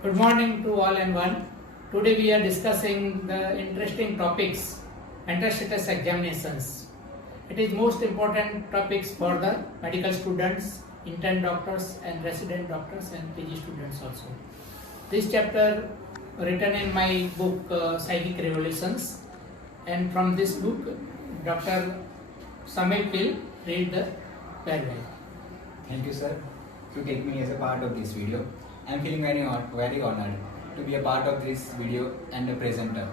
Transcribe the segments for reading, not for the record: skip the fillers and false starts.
Good morning to all and one. Today we are discussing the interesting topics, mental status examinations. It is most important topics for the medical students, intern doctors and resident doctors and PG students also. This chapter written in my book Psychic Revolutions, and from this book Dr. Samir will read the paragraph. Thank you, sir, to take me as a part of this video. I am feeling very honored to be a part of this video and a presenter.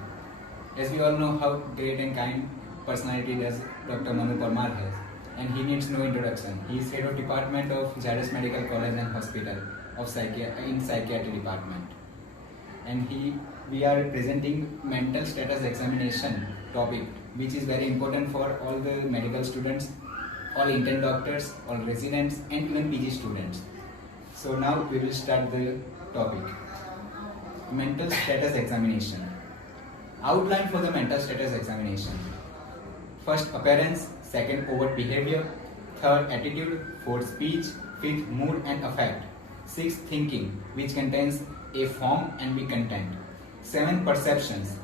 As we all know how great and kind personality does Dr. Manu Parmar has, and he needs no introduction. He is head of department of Jairus Medical College and Hospital of Psychiatry department. And we are presenting mental status examination topic, which is very important for all the medical students, all intern doctors, all residents and even PG students. So now we will start the topic. Mental status examination. Outline for the mental status examination. First, appearance. Second, overt behavior. Third, attitude. Fourth, speech. Fifth, mood and affect. Sixth, thinking, which contains a form and B content. 7, perceptions.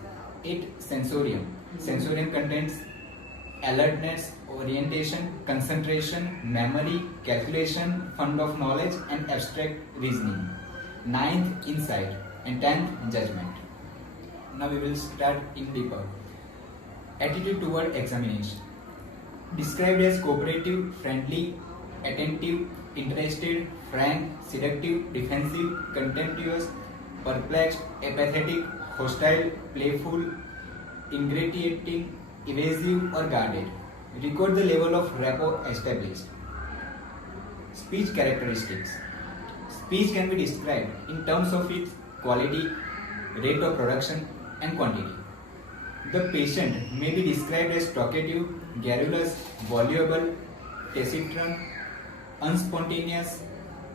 8, sensorium. Sensorium contains alertness, orientation, concentration, memory, calculation, fund of knowledge and abstract reasoning. 9th, insight, and 10th, judgment. Now we will start in deeper. Attitude toward examination. Described as cooperative, friendly, attentive, interested, frank, seductive, defensive, contemptuous, perplexed, apathetic, hostile, playful, ingratiating, evasive or guarded. Record the level of rapport established. Speech characteristics. Speech can be described in terms of its quality, rate of production and quantity. The patient may be described as talkative, garrulous, voluble, taciturn, unspontaneous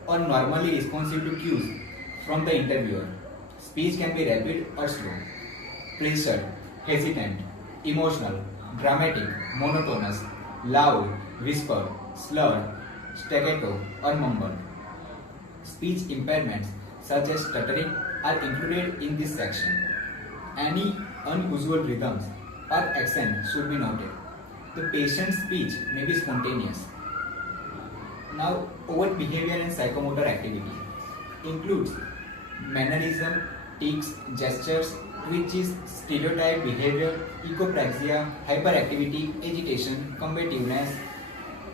or normally responsive to cues from the interviewer. Speech can be rapid or slow, pressured, hesitant, emotional, dramatic, monotonous, loud, whisper, slurred, staccato or mumbled. Speech impairments such as stuttering are included in this section. Any unusual rhythms or accent should be noted. The patient's speech may be spontaneous. Now, overt behavior and psychomotor activity includes mannerism, tics, gestures, twitches, stereotype behavior, echopraxia, hyperactivity, agitation, combativeness,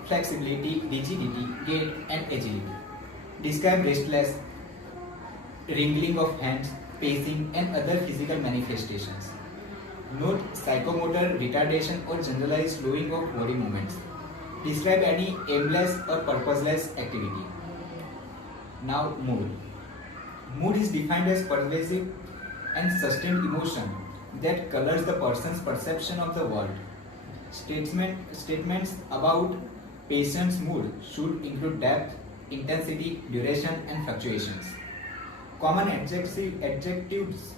flexibility, rigidity, gait and agility. Describe restless, wringing of hands, pacing and other physical manifestations. Note psychomotor retardation or generalized slowing of body movements. Describe any aimless or purposeless activity. Now, mood. Mood is defined as pervasive and sustained emotion that colors the person's perception of the world. Statements about patient's mood should include depth, intensity, duration and fluctuations. Common adjectives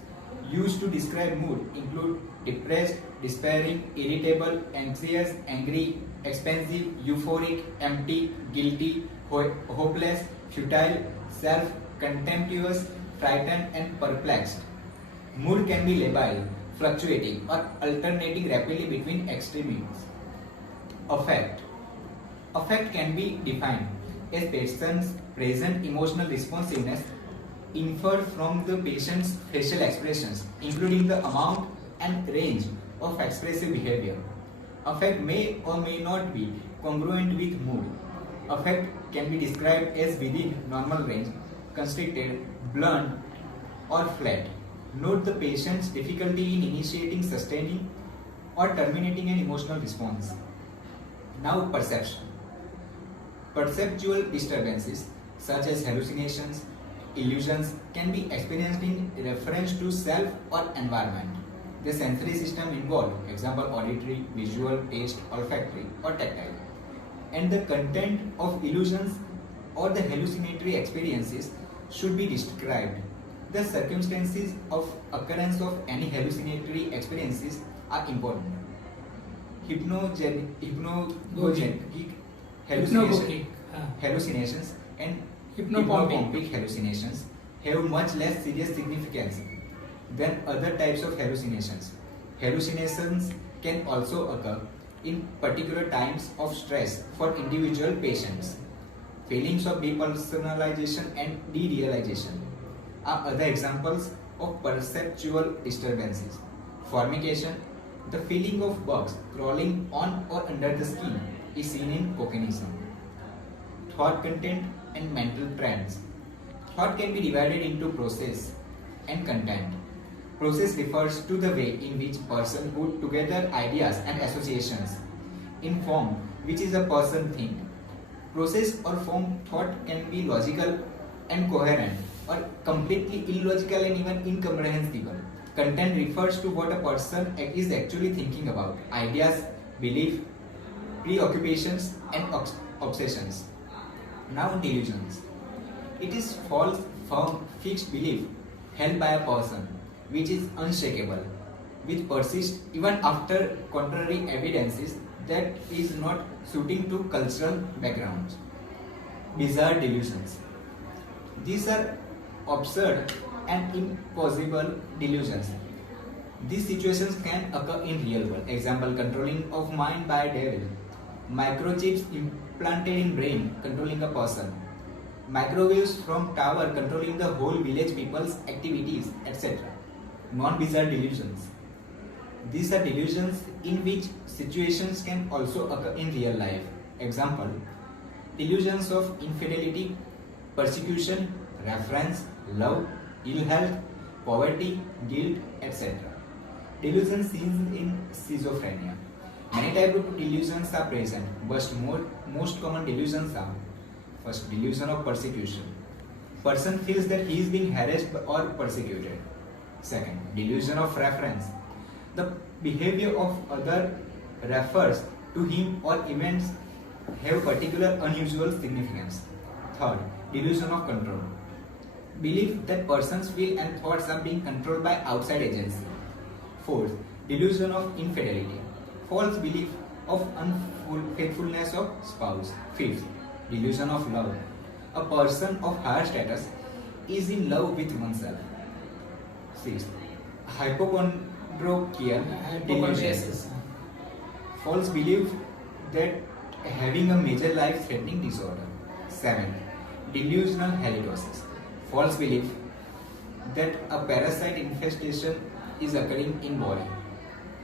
used to describe mood include depressed, despairing, irritable, anxious, angry, expansive, euphoric, empty, guilty, hopeless, futile, self, contemptuous, frightened and perplexed. Mood can be labile, fluctuating or alternating rapidly between extremes. Affect. Affect can be defined as person's present emotional responsiveness inferred from the patient's facial expressions, including the amount and range of expressive behavior. Affect may or may not be congruent with mood. Affect can be described as within normal range, constricted, blunt, or flat. Note the patient's difficulty in initiating, sustaining, or terminating an emotional response. Now, perception. Perceptual disturbances such as hallucinations, illusions can be experienced in reference to self or environment. The sensory system involved, example auditory, visual, taste, olfactory or tactile. And the content of illusions or the hallucinatory experiences should be described. The circumstances of occurrence of any hallucinatory experiences are important. Hypnagogic hallucinations and hypnopompic hallucinations have much less serious significance than other types of hallucinations. Hallucinations can also occur in particular times of stress for individual patients. Feelings of depersonalization and derealization are other examples of perceptual disturbances. Formication, the feeling of bugs crawling on or under the skin, is seen in cognition. Thought content and mental trends. Thought can be divided into process and content. Process refers to the way in which person put together ideas and associations in form which is a person think. Process or form thought can be logical and coherent or completely illogical and even incomprehensible. Content refers to what a person is actually thinking about, ideas, belief, preoccupations and obsessions. Now delusions. It is false, firm, fixed belief held by a person which is unshakable, which persists even after contrary evidences that is not suiting to cultural backgrounds. Bizarre delusions. These are absurd and impossible delusions. These situations can occur in real world. Example, controlling of mind by devil. Microchips implanted in brain controlling a person. Microwaves from tower controlling the whole village people's activities, etc. Non-bizarre delusions. These are delusions in which situations can also occur in real life. Example, delusions of infidelity, persecution, reference, love, ill health, poverty, guilt, etc. Delusions seen in schizophrenia. Many types of delusions are present, but most common delusions are: first, delusion of persecution. Person feels that he is being harassed or persecuted. Second, delusion of reference. The behavior of other refers to him or events have particular unusual significance. Third, delusion of control. Belief that person's will and thoughts are being controlled by outside agency. Fourth, delusion of infidelity. False belief of unfaithfulness of spouse. Fifth, delusion of love. A person of higher status is in love with oneself. Sixth, hypochondriacal delusion. False belief that having a major life-threatening disorder. Seventh, delusional halitosis. False belief that a parasite infestation is occurring in body.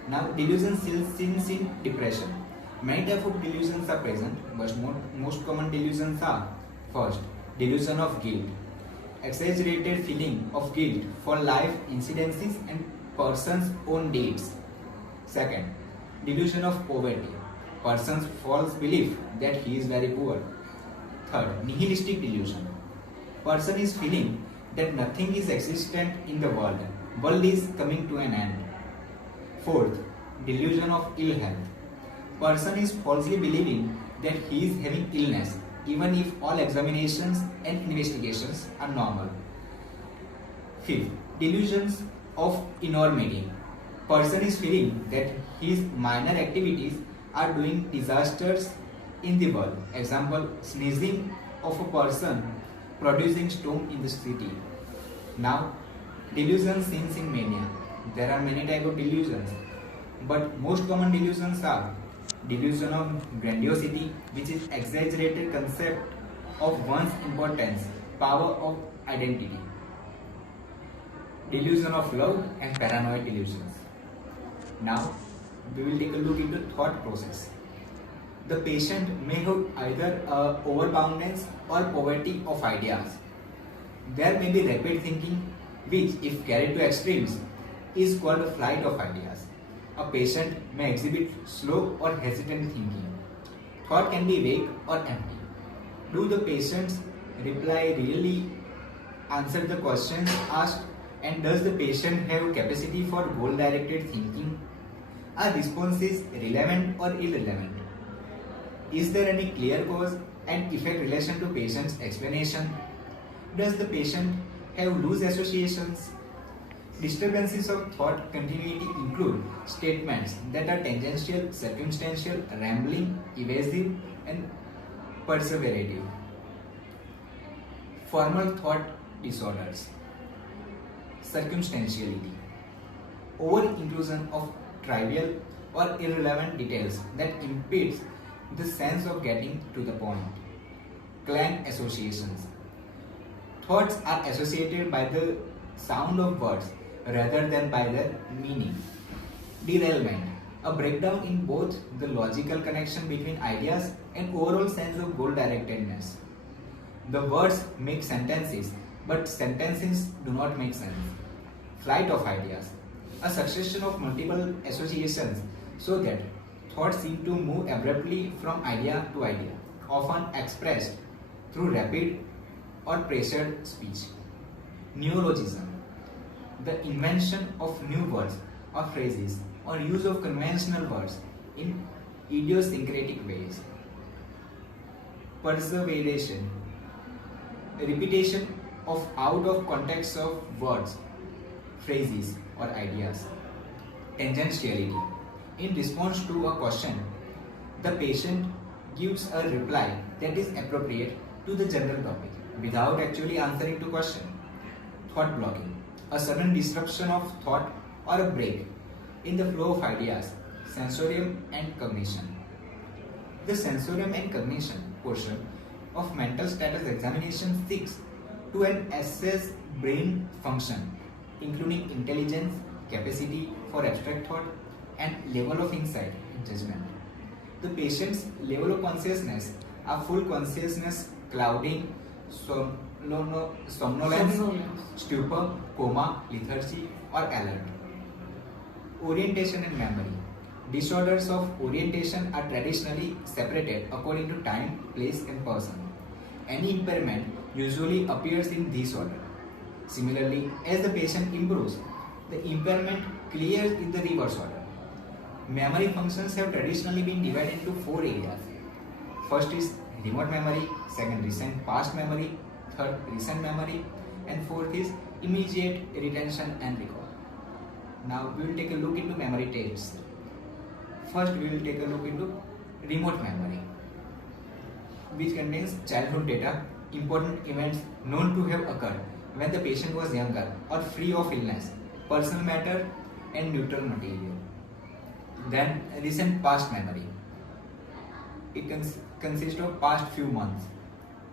Now, delusions seen in depression. Many types of delusions are present, but most common delusions are: first, delusion of guilt. Exaggerated feeling of guilt for life incidences and person's own deeds. Second, delusion of poverty. Person's false belief that he is very poor. Third, nihilistic delusion. Person is feeling that nothing is existent in the world. World is coming to an end. Fourth, delusion of ill health. Person is falsely believing that he is having illness, even if all examinations and investigations are normal. Fifth, delusions of enormity. Person is feeling that his minor activities are doing disasters in the world. Example, sneezing of a person producing storm in the city. Now, delusions seen in mania. There are many types of delusions, but most common delusions are: delusion of grandiosity, which is exaggerated concept of one's importance, power of identity. Delusion of love and paranoid delusions. Now, we will take a look into thought process. The patient may have either overboundness or poverty of ideas. There may be rapid thinking, which, if carried to extremes, is called a flight of ideas. A patient may exhibit slow or hesitant thinking. Thought can be vague or empty. Do the patient's reply really answer the questions asked, and does the patient have capacity for goal-directed thinking? Are responses relevant or irrelevant? Is there any clear cause and effect relation to patient's explanation? Does the patient have loose associations? Disturbances of thought continuity include statements that are tangential, circumstantial, rambling, evasive, and perseverative. Formal thought disorders. Circumstantiality. Over-inclusion of trivial or irrelevant details that impedes the sense of getting to the point. Clan associations. Thoughts are associated by the sound of words rather than by their meaning. Derailment. A breakdown in both the logical connection between ideas and overall sense of goal-directedness. The words make sentences, but sentences do not make sense. Flight of ideas. A succession of multiple associations so that thoughts seem to move abruptly from idea to idea, often expressed through rapid or pressured speech. Neologism. The invention of new words or phrases or use of conventional words in idiosyncratic ways. Perseveration. Repetition of out of context of words, phrases or ideas. Tangentiality. In response to a question, the patient gives a reply that is appropriate to the general topic without actually answering to question. Thought blocking. A sudden disruption of thought or a break in the flow of ideas. Sensorium and cognition. The sensorium and cognition portion of mental status examination seeks to assess brain function, including intelligence, capacity for abstract thought, and level of insight and judgment. The patient's level of consciousness are full consciousness, clouding, somnolence, stupor, coma, lethargy, or alert. Orientation and memory. Disorders of orientation are traditionally separated according to time, place, and person. Any impairment usually appears in this order. Similarly, as the patient improves, the impairment clears in the reverse order. Memory functions have traditionally been divided into 4 areas. First is remote memory, second recent past memory, third recent memory, and fourth is immediate retention and recall. Now we will take a look into memory tests. First we will take a look into remote memory, which contains childhood data, important events known to have occurred when the patient was younger or free of illness, personal matter and neutral material. Then recent past memory. It consists of past few months.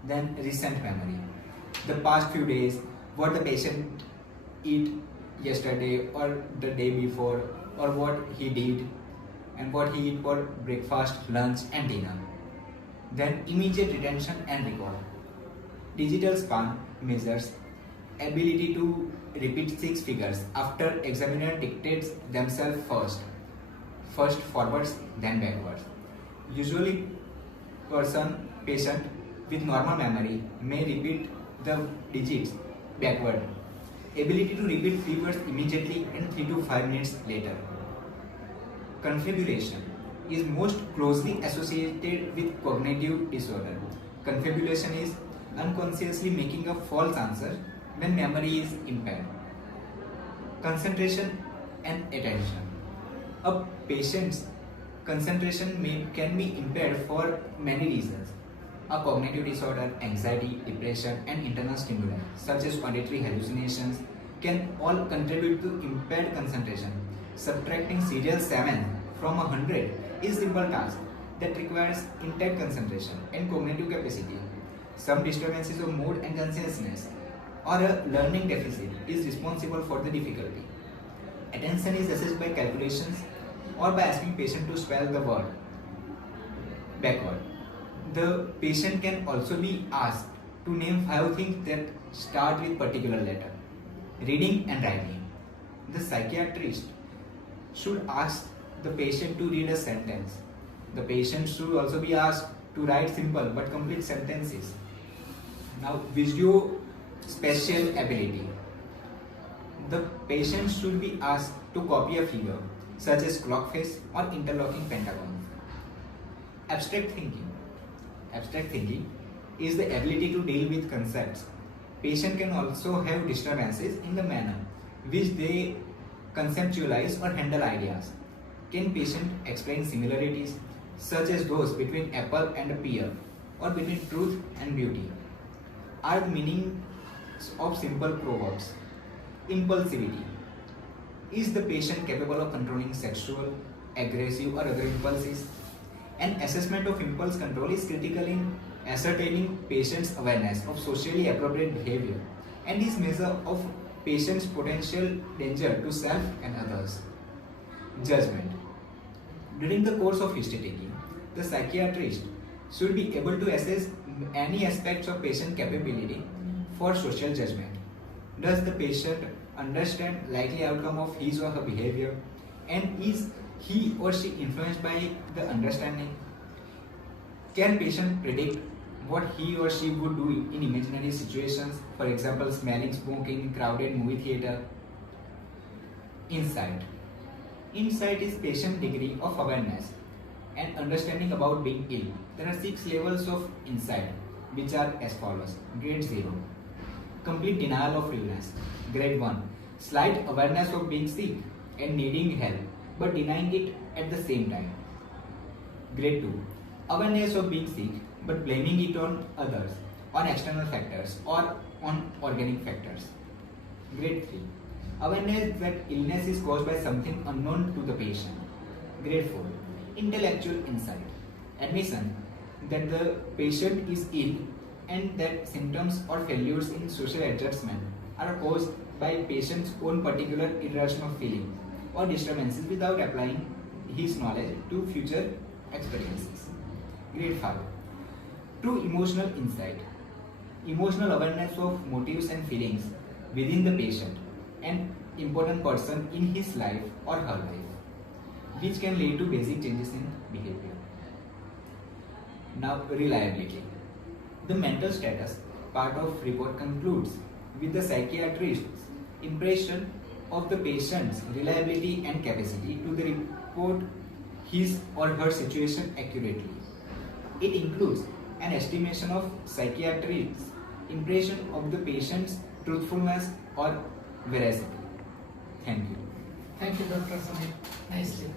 Then recent memory. The past few days, what the patient ate yesterday or the day before, or what he did and what he ate for breakfast, lunch and dinner. Then immediate retention and recall. Digital span measures ability to repeat 6 figures after examiner dictates themselves first forwards then backwards. Usually patient with normal memory may repeat the digits backward. Ability to repeat 3 words immediately and 3 to 5 minutes later. Confabulation is most closely associated with cognitive disorder. Confabulation is unconsciously making a false answer when memory is impaired. Concentration and attention. A patient's concentration can be impaired for many reasons. A cognitive disorder, anxiety, depression, and internal stimuli, such as auditory hallucinations, can all contribute to impaired concentration. Subtracting serial 7 from 100 is a simple task that requires intact concentration and cognitive capacity. Some disturbances of mood and consciousness or a learning deficit is responsible for the difficulty. Attention is assessed by calculations or by asking patient to spell the word backward. The patient can also be asked to name 5 things that start with particular letter. Reading and writing. The psychiatrist should ask the patient to read a sentence. The patient should also be asked to write simple but complete sentences. Now, visuospatial ability. The patient should be asked to copy a figure such as clock face or interlocking pentagons. Abstract thinking. Abstract thinking is the ability to deal with concepts. Patient can also have disturbances in the manner which they conceptualize or handle ideas. Can patient explain similarities such as those between apple and a pear or between truth and beauty? Are the meaning of simple proverbs. Impulsivity. Is the patient capable of controlling sexual, aggressive or other impulses? An assessment of impulse control is critical in ascertaining patient's awareness of socially appropriate behavior and is measure of patient's potential danger to self and others. Judgment. During the course of history taking, the psychiatrist should be able to assess any aspects of patient capability for social judgment. Does the patient understand likely outcome of his or her behavior, and is he or she influenced by the understanding? Can patient predict what he or she would do in imaginary situations, for example smelling smoke in crowded movie theater? Insight. Insight is patient degree of awareness and understanding about being ill. There are 6 levels of insight, which are as follows. Grade 0, complete denial of illness. Grade 1, slight awareness of being sick and needing help, but denying it at the same time. Grade 2, awareness of being sick, but blaming it on others, on external factors or on organic factors. Grade 3, awareness that illness is caused by something unknown to the patient. Grade 4, intellectual insight, admission that the patient is ill and that symptoms or failures in social adjustment are caused by patient's own particular irrational feeling or disturbances without applying his knowledge to future experiences. Grade 5, true emotional insight, emotional awareness of motives and feelings within the patient and important person in his life or her life, which can lead to basic changes in behavior. Now, reliability. The mental status part of report concludes with the psychiatrist's impression of the patient's reliability and capacity to the report his or her situation accurately. It includes an estimation of psychiatrist's impression of the patient's truthfulness or veracity. Thank you. Thank you, Dr. Samir. Nicely.